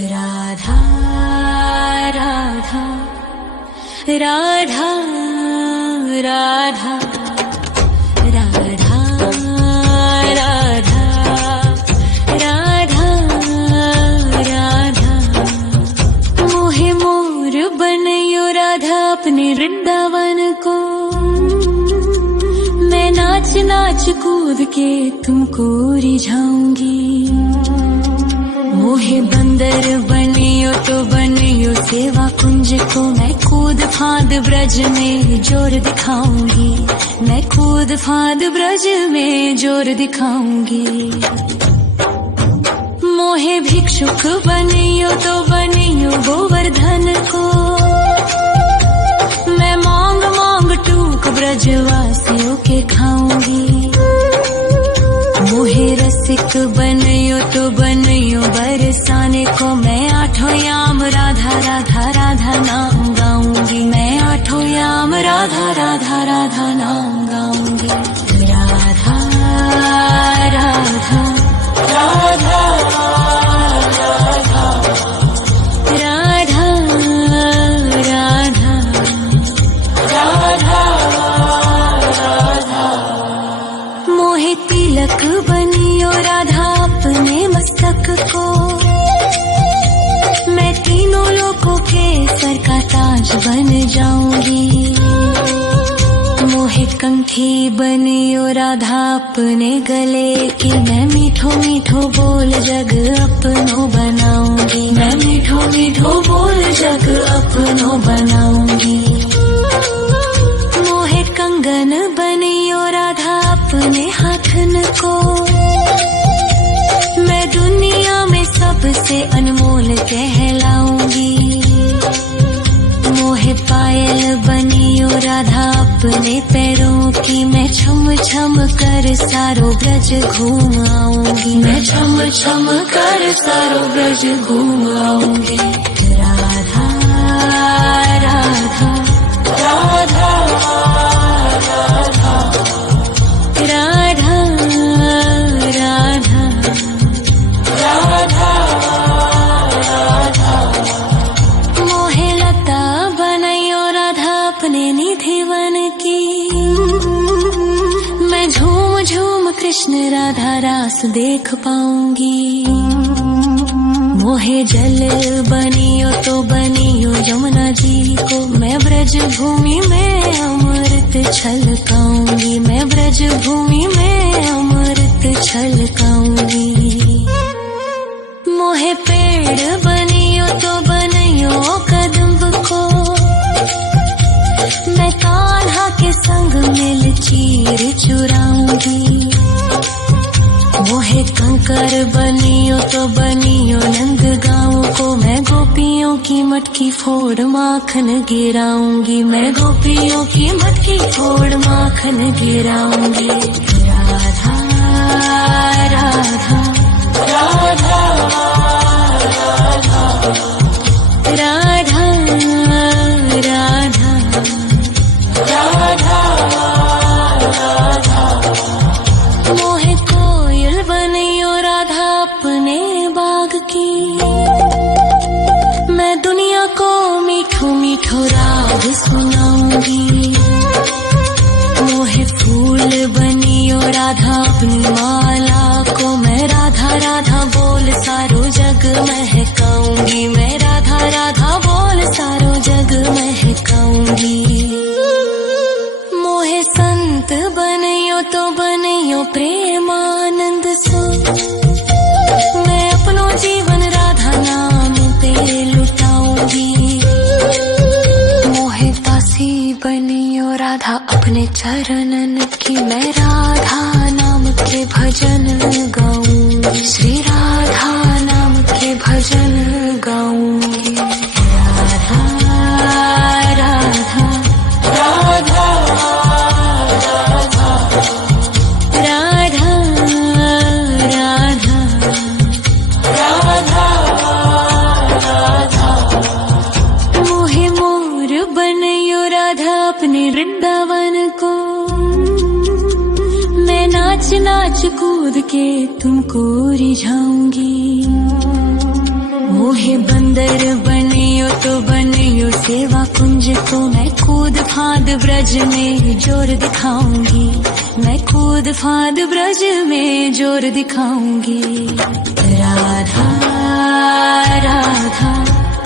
राधा राधा राधा राधा राधा राधा राधा राधा मोहे मोर बनयो राधा अपने वृंदावन को। मैं नाच नाच कूद के तुमको रिझाऊंगी। मोहे बंदर बनियो तो बनियो सेवा कुंज को। मैं कूद फांद ब्रज में जोर दिखाऊंगी। मैं कूद फांद ब्रज में जोर दिखाऊंगी। मोहे भिक्षुक बनियो तो बनियो गोवर्धन को। मैं मांग मांग टूक ब्रजवासियों के खाऊंगी। मोहे रसिक बनियो तो बनियो बरसाने को। मैं आठों याम राधा राधा राधा नाम गाऊंगी। मैं आठों याम राधा राधा राधा नाम गाऊंगी। राधा राधा राधा राधा राधा राधा राधा। मोहे तिलक बनियो राधा अपने मस्तक को। मैं तीनों लोगों के सर का ताज बन जाऊंगी। मोहे कंठी बनियो राधा अपने गले की। मैं मीठो मीठो बोल जग अपनो बनाऊंगी। मैं मीठो मीठो बोल जग अपनो बनाऊंगी। मोहे कंगन बनियो राधा अपने हाथन को। मैं दुनिया में सबसे अनमोल कहलाऊंगी। मोहे पायल बनियो राधा अपने पैरों की। मैं छम छम कर सारो ब्रज घूम आऊंगी। मैं छम छम कर सारो ब्रज घूम आऊंगी। राधा राधा राधा राधा राधा राधा राधा। मोहे लता बनयो राधा अपने निधि वन की। मैं झूम झूम कृष्ण राधा रास देख पाऊंगी। मोहे जल बनियो तो बनियो यमुना जी को। मैं ब्रज भूमि में अमृत छलकाऊंगी। मैं ब्रज भूमि में अमृत छलकाऊंगी। मोहे पेड़ बनियो तो बनियो कदम्ब को। मैं कान्हा के संग मिल चीर चुराऊंगी। मोहे कंकर बनियो तो बनियो नंद गाँव को। मैं गोपियों की मटकी फोड़ माखन गिराऊंगी। मैं गोपियों की मटकी फोड़ माखन गिराऊंगी। राधा राधा राधा राधा राधा राधा राधा। मोहे कोयल बनियो राधा अपने बाग की। मैं दुनिया को मीठो मीठो राग सुनाऊंगी। मोहे फूल बनियो राधा अपनी माला को। मैं राधा राधा बोल सारो जग महकाऊंगी। मैं राधा राधा बोल सारो जग महकाऊंगी। मोहे संत बनियो तो बनियो प्रेमानंद सो। मैं अपनो जीवन राधा नाम पे लुटाऊंगी। मोहे दासी बनियो राधा अपने चरणन की। मैं राधा नाम के भजन गाऊंगी। श्री राधा नाम के भजन गाऊंगी। राधा राधा राधा राधा राधा राधा राधा। मोहे मोर बनयो राधा अपने वृंदावन को। मैं नाच नाच कूद के तुमको रिझाऊंगी। मोहे बंदर बनियो तो बनियो सेवा कुंज को मैं कूद फाद ब्रज में जोर दिखाऊंगी, मैं कूद फाद ब्रज में जोर दिखाऊंगी। राधा राधा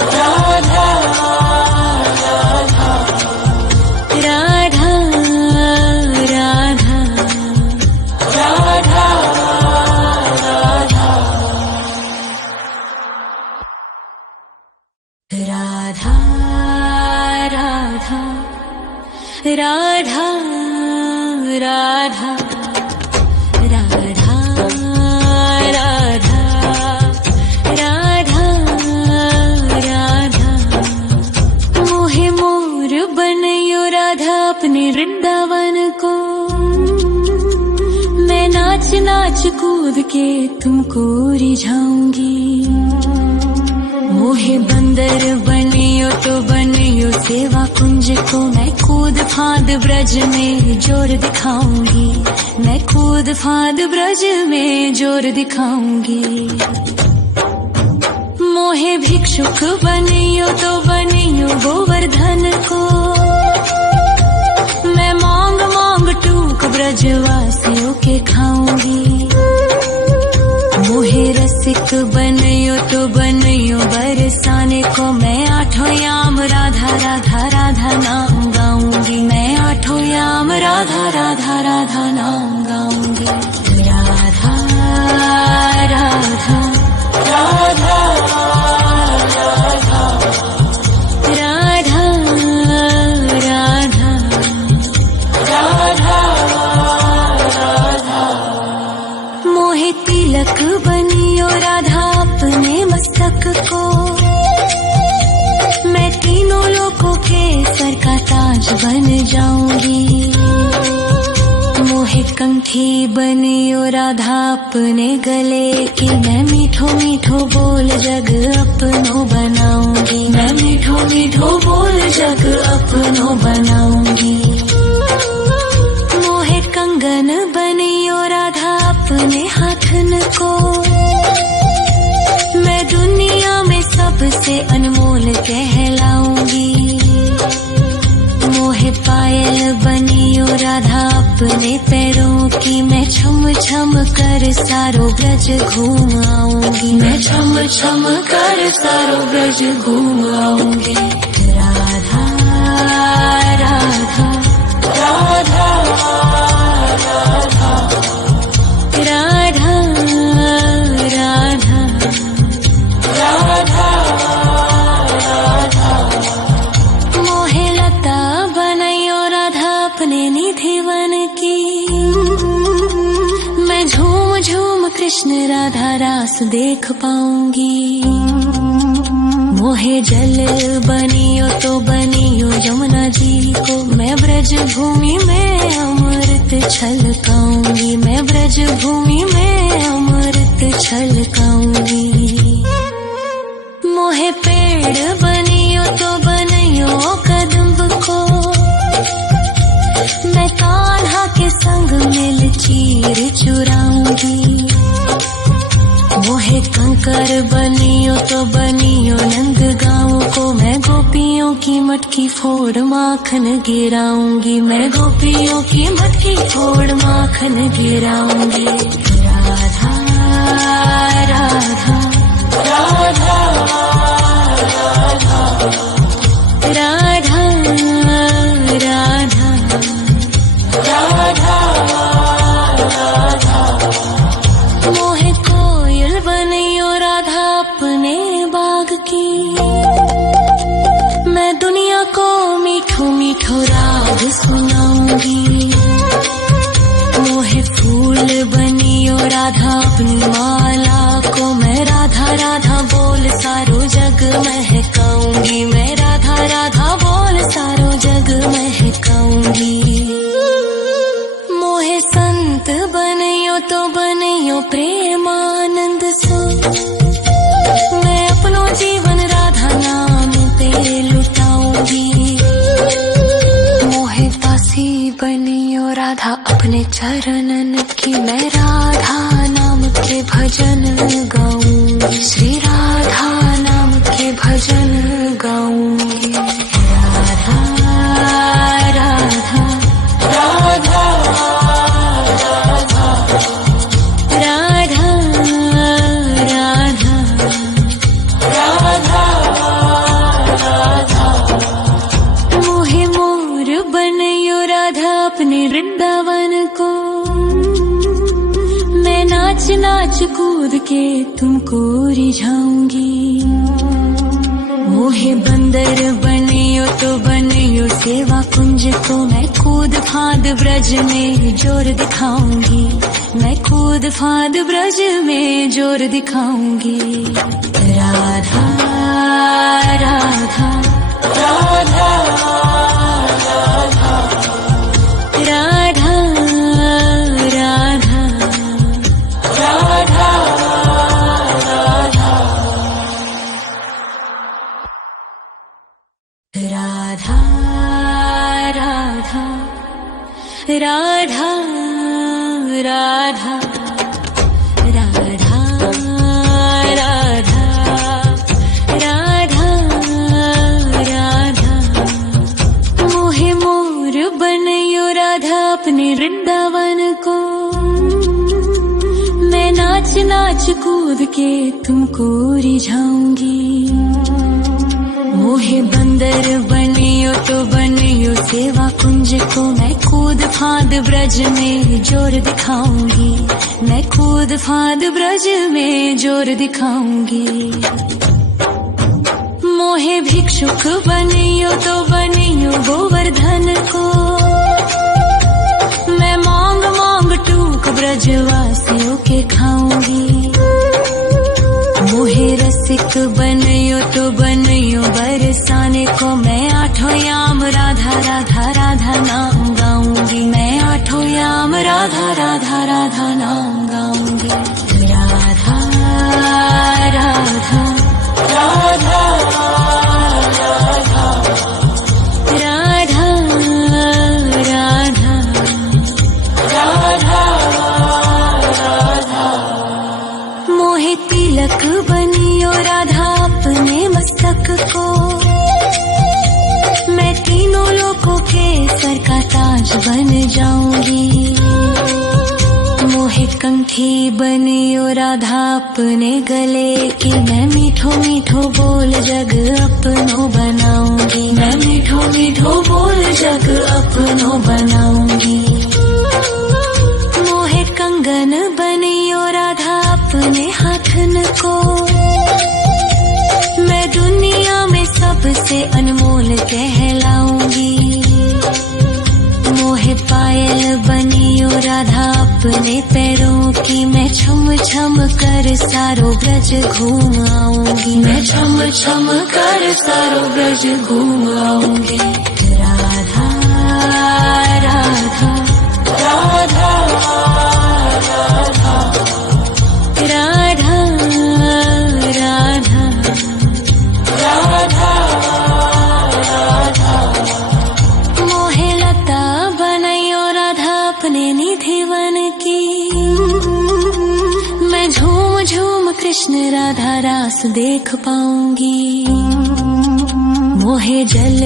राधा राधा राधा राधा राधा राधा राधा राधा राधा राधा राधा राधा मोहे मोर बनयो राधा अपने वृंदावन को, मैं नाच नाच कूद के तुमको रिझाऊंगी। मोहे बंदर बनियो तो बनियो सेवा कुंज को मैं कूद फाद ब्रज में जोर दिखाऊंगी, मैं कूद फाद ब्रज में जोर दिखाऊंगी। मोहे भिक्षुक बनियो तो बनियो गोवर्धन को, मैं मांग मांग टूक ब्रजवासियों के खाऊंगी। मोहे रसिक बनियो तो बनियो बरसाने को, मैं आठों याम राधा राधा राधा नाम गाऊंगी, मैं आठों याम राधा राधा राधा नाम गाऊंगी। राधा राधा राधा राधा राधा राधा राधा मोहे तिलक बनियो राधा अपने मस्तक को, मैं तीनों लोगों के सर का ताज बन जाऊंगी। मोहे कंठी बनियो राधा अपने गले की, मैं मीठो मीठो बोल जग अपनो बनाऊंगी, मैं मीठो मीठो बोल जग अपनो बनाऊंगी। मोहे कंगन बनियो राधा अपने हाथन को, मैं दुनिया में सबसे अनमोल कहलाऊंगी। मोहे पायल बनियो राधा अपने पैरों की, मैं छम छम कर सारो ब्रज घूम आऊंगी, मैं छम छम कर सारो ब्रज घूम आऊंगी। राधा राधा राधा राधा राधा राधा राधा राधा मोहे लता बनयो राधा अपने निधि वन की, मैं झूम झूम कृष्ण राधा रास देख पाऊंगी। मोहे जल बनियो तो बनियो यमुना जी को, मैं ब्रज भूमि में अमृत छलकाऊंगी, मैं ब्रज भूमि में अमृत छलकाऊंगी। मोहे पेड़ बनियो तो बनियो कदम्ब को, मैं कान्हा के संग मिल चीर चुराऊंगी। मोहे कंकर बनियो तो बनियो नंद गाँव को, मैं गोपियों की मटकी फोड़ माखन गिराऊंगी, मैं गोपियों की मटकी फोड़ माखन गिराऊंगी। राधा राधा राधा राधा राधा राधा राधा मोहे कोयल बनियो राधा अपने बाग की, मैं दुनिया को मीठो मीठो राग सुनाऊंगी। मोहे फूल बनियो राधा अपनी माला को, मैं राधा राधा बोल सारो जग महकाऊंगी, मैं राधा राधा बोल सारो जग महकाऊंगी। मोहे संत बनियो तो बनियो प्रेमानंद सो, मैं अपनो जीवन राधा नाम पे लुटाऊंगी। मोहे दासी बनियो राधा अपने चरणन की, मैं राधा नाम के भजन गाऊंगी, श्री राधा नाम कूद के तुमको रिझाऊंगी। मोहे बंदर बनियो तो बनियो सेवा कुंज को मैं कूद फाद ब्रज में जोर दिखाऊंगी। मैं कूद फाद ब्रज में जोर दिखाऊंगी। राधा राधा राधा राधा राधा राधा राधा राधा राधा राधा राधा राधा राधा राधा। मोहे मोर बनयो राधा अपने वृंदावन को। मैं नाच नाच कूद के तुमको रिझाऊंगी। मोहे बंदर बनियो तो बनियो सेवा कुंज को मैं कूद फाद ब्रज में जोर दिखाऊंगी। मैं कूद फाद ब्रज में जोर दिखाऊंगी। मोहे भिक्षुक बनियो तो बनियो गोवर्धन को। मैं मांग मांग टूक ब्रजवासियों के खाऊंगी। मोहे रसिक बनियो तो बनियो बरसाने को मैं आठों याम राधा राधा राधा नाम गाऊंगी। मैं आठों याम राधा राधा राधा नाम गाऊंगी। राधा राधा राधा राधा राधा राधा राधा। मोहे तिलक बनियो राधा अपने मस्तक को। मैं तीनों लोगों के सर का ताज बन जाऊंगी। मोहे कंठी बनियो राधा अपने गले की। मैं मीठो मीठो बोल जग अपनो बनाऊंगी। मैं मीठो मीठो बोल जग अपनो बनाऊंगी। मोहे कंगन बनियो राधा अपने हाथन को। मैं दुनिया में सबसे अनमोल कहलाऊंगी। मोहे पायल बनियो राधा अपने पैरों की। मैं छम छम कर सारो ब्रज घूम आऊंगी। मैं छम छम कर सारो ब्रज घूम आऊंगी। राधा राधा राधा राधा राधा राधा राधा। मोहे लता बनयो राधा अपने निधिवन की। मैं झूम झूम कृष्ण राधा रास देख पाऊंगी। मोहे जल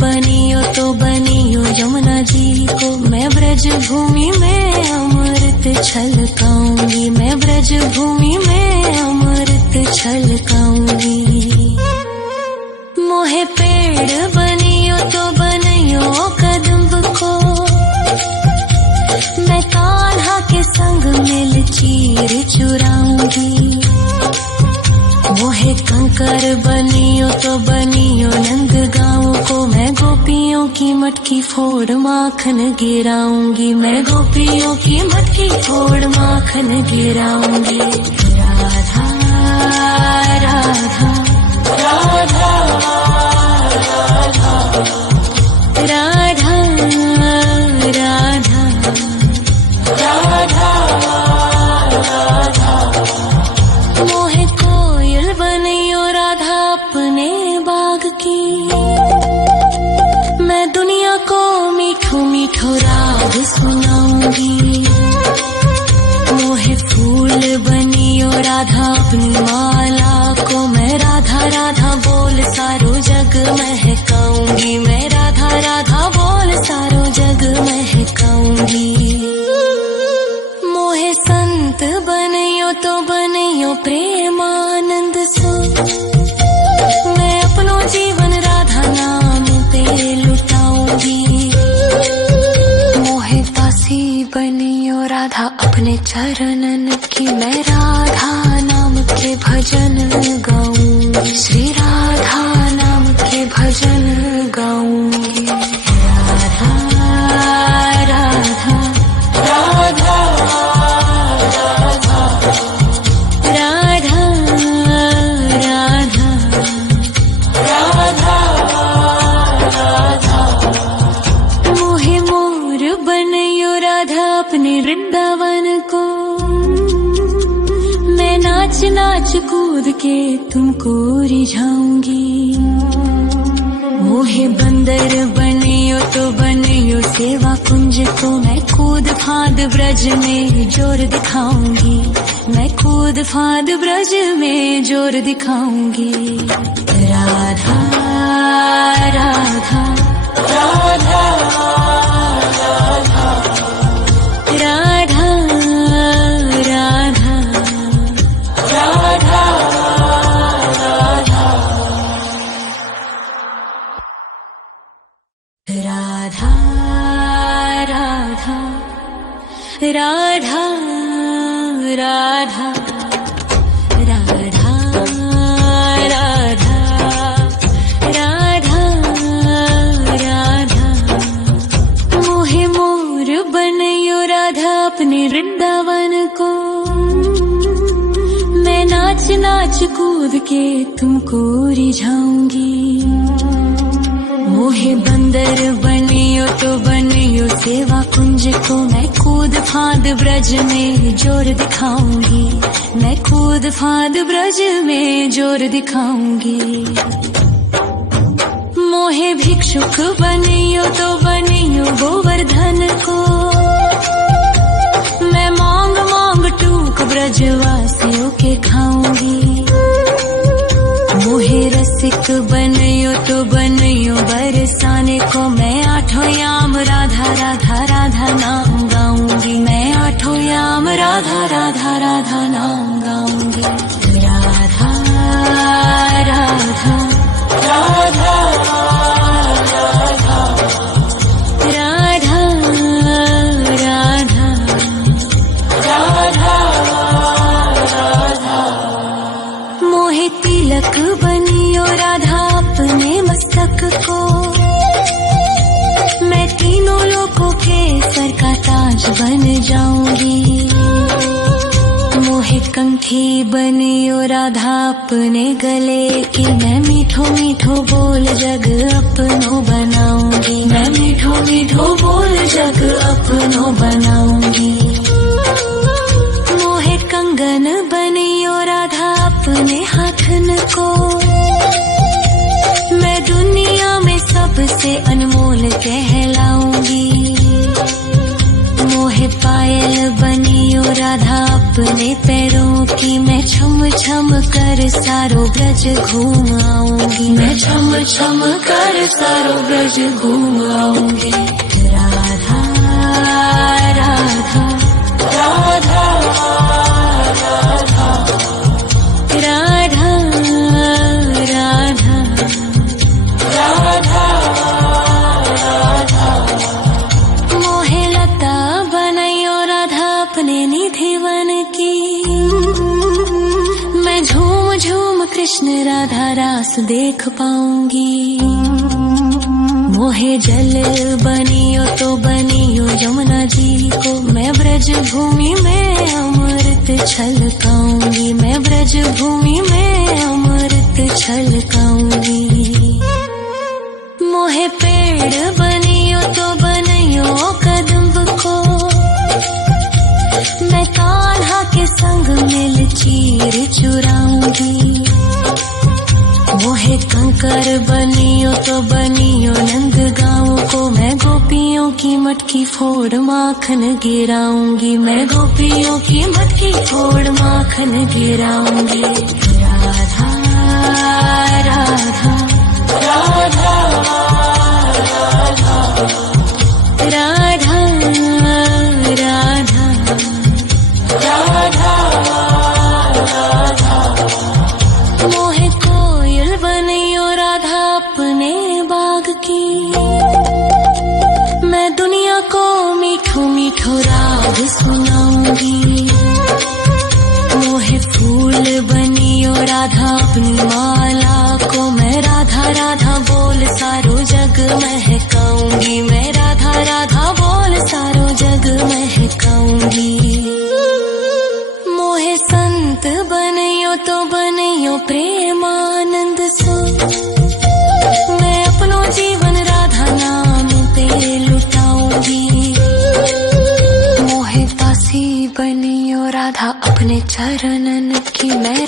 बनियो तो बनियो यमुना जी को। मैं ब्रज भूमि में अमृत छलकाऊंगी। मैं ब्रज भूमि में अमृत छलकाऊंगी। मोहे पेड़ बनियो तो बनियो कदम्ब को। मैं कान्हा के संग मिल चीर चुराऊंगी। मोहे कंकर बनियो तो बनियो नंद गाँव को। मैं गोपियों की मटकी फोड़ माखन गिराऊंगी। मैं गोपियों की मटकी फोड़ माखन गिराऊंगी। राधा राधा राधा राधा राधा राधा राधा। मोहे कोयल बनियो राधा अपने बाग की। मैं दुनिया को मीठो मीठो राग सुनाऊंगी। मोहे फूल बनियो राधा अपनी माला को। मैं राधा राधा बोल सारो जग महकाऊंगी। मैं राधा राधा बोल सारो जग महकाऊंगी। मोहे संत बनियो तो बनियो प्रेमानंद सो। मैं अपनो जीवन राधा नाम पे लुटाऊंगी। मोहे दासी बनियो राधा अपनी अपने चरणन की मैं राधा नाम के भजन गाऊंगी, श्री राधा नाम के भजन गाऊंगी। राधा राधा राधा राधा राधा राधा राधा मोहे मोर बनयो राधा अपने वृंदावन को, मैं नाच नाच कूद के तुमको रिझाऊंगी। मोहे बंदर बनियो तो बनियो सेवा कुंज को, मैं कूद फांद ब्रज में जोर दिखाऊंगी, मैं कूद फांद ब्रज में जोर दिखाऊंगी। राधा राधा राधा राधा राधा राधा राधा राधा राधा राधा राधा राधा राधा मोहे मोर बनयो राधा अपने वृंदावन को, मैं नाच नाच कूद के तुमको रिझाऊंगी। मोहे बंदर बनियो तो बनियो सेवा कुंज को, मैं कूद फांद ब्रज में जोर दिखाऊंगी, मैं कूद फांद ब्रज में जोर दिखाऊंगी। मोहे भिक्षुक बनियो तो बनियो गोवर्धन को, मैं मांग मांग टूक ब्रजवासियों के खाऊंगी। मोहे रसिक बनियो तो बनियो बरसाने को, मैं आठों याम राधा राधा राधा नाम गाऊंगी, मैं आठों याम राधा राधा राधा नाम गाऊंगी। राधा राधा राधा राधा राधा राधा राधा मोहे तिलक बनियो राधा अपने मस्तक को, मैं तीनों लोगों के सर का ताज बन जाऊंगी। मोहे कंठी बनियो राधा अपने गले की, मैं मीठो मीठो बोल जग अपनो बनाऊंगी, मैं मीठो मीठो बोल जग अपनो बनाऊंगी। मोहे कंगन बनियो राधा अपने हाथन को, मैं दुनिया में सबसे अनमोल कहलाऊंगी। मोहे पायल बनियो राधा अपने पैरों की, मैं छम छम कर सारो ब्रज घूम आऊंगी, मैं छम छम कर सारो ब्रज घूम आऊंगी। राधा राधा राधा राधा राधा राधा राधा राधा मोहे लता बनयो राधा अपने निधि वन की, मैं झूम झूम कृष्ण राधा रास देख पाऊंगी। मोहे जल बनियो तो बनियो यमुना जी को, मैं ब्रज भूमि में अमृत छलकाऊंगी, मैं ब्रज भूमि में अमृत छलकाऊंगी। मोहे पेड़ बनियो तो बनियो कदम्ब को, मैं कान्हा के संग मिल चीर चुराऊंगी। मोहे कंकर बनियो तो बनियो नंद गाँव को, मैं गोपियों की मटकी फोड़ माखन गिराऊंगी, मैं गोपियों की मटकी फोड़ माखन गिराऊंगी। राधा राधा राधा राधा राधा राधा राधा मोहे कोयल बनियो राधा अपने बाग की, मैं दुनिया को मीठो मीठो राग राग सुनाऊंगी। मोहे फूल बनियो राधा अपनी माला को मैं राधा राधा बोल सारो जग महकाऊंगी। मैं राधा राधा बोल सारो जग महकाऊंगी। मोहे संत बनियो तो बनियो प्रेमानंद सो, मैं अपनो जीवन राधा नाम पे लुटाऊंगी। मोहे दासी बनियो राधा अपने चरणन की मैं